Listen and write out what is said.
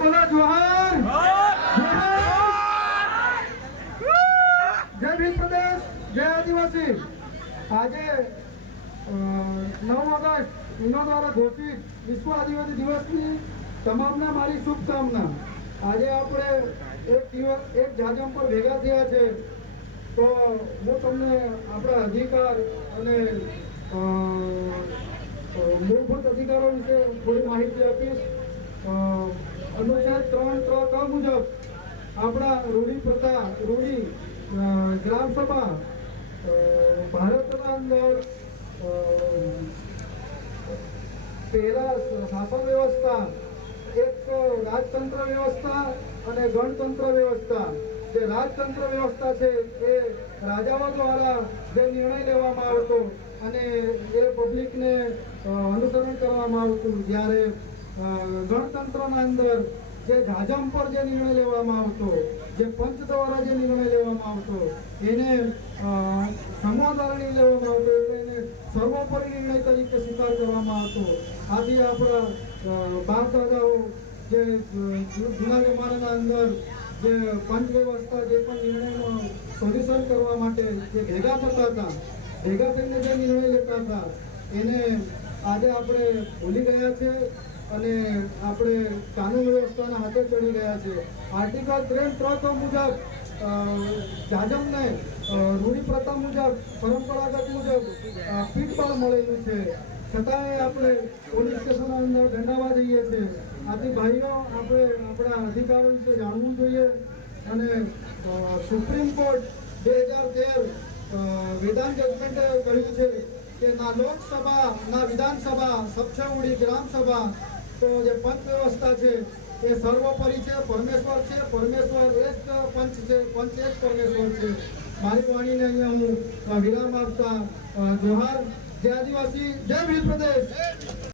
बोला जोहार जय भील प्रदेश जय आदिवासी। आज 9 ऑगस्ट इनो द्वारा घोषित विश्व आदिवासी दिवस की तमाम मारी शुभकामना। आज આપણે એક જાજમ પર ભેગા થયા છે તો હું તમને આપણા અધિકાર અને મૂળભૂત અધિકારો વિશે થોડી માહિતી આપીશ। અનુચ્છેદ 3.3 મુજબ આપણા રૂઢી પ્રથા રૂઢી ગ્રામ સભા ભારતના અંદર પહેલા શાસન વ્યવસ્થા એક રાજતંત્ર વ્યવસ્થા અને ગણતંત્ર વ્યવસ્થા। જે રાજતંત્ર વ્યવસ્થા છે એ રાજાઓ દ્વારા જે નિર્ણય લેવામાં આવતો અને એ પબ્લિકને અનુસરણ કરવામાં આવતું, જ્યારે ગણતંત્રના અંદર જે જાજમ પર જે નિર્ણય લેવામાં આવતો, જે પંચ દ્વારા જે નિર્ણય લેવામાં આવતો એને સમૂહ દ્વારા નિર્ણય લેવામાં આવતો એટલે એને સર્વોપરી નિર્ણય તરીકે સ્વીકાર કરવામાં આવતો। આથી આપણા બાપ દાદાઓ જે જૂના જમાનાના અંદર જે પંચ વ્યવસ્થા જે પણ નિર્ણયનું સોલ્યુશન કરવા માટે જે ભેગા થતા હતા, ભેગા થઈને જે નિર્ણય લેતા હતા એને આજે આપણે ભૂલી ગયા છે અને આપણે કાનૂન વ્યવસ્થાના હાથે ચડી ગયા છે। આર્ટિકલ 3.3 મુજબ જાજમને રૂઢી પ્રથા મુજબ પરંપરાગત મુજબ પીઠબળ મળેલું છે, છતાંય આપણે પોલીસ સ્ટેશન અંદર દંડાવા જઈએ છીએ। આથી ભાઈઓ આપણે આપણા અધિકારો વિશે જાણવું જોઈએ અને સુપ્રીમ કોર્ટ 2013 વિધાન જજમેન્ટે કહ્યું છે કે ના લોકસભા ના વિધાનસભા સબસે ઉડી ગ્રામ સભા। તો જે પંચ વ્યવસ્થા છે એ સર્વોપરી છે, પરમેશ્વર છે, પરમેશ્વર એક પંચ છે, પંચ એક પરમેશ્વર છે। મારી વાણીને અહીંયા હું વિરામ આપતા જોહાર, જય આદિવાસી, જય ભીલ પ્રદેશ।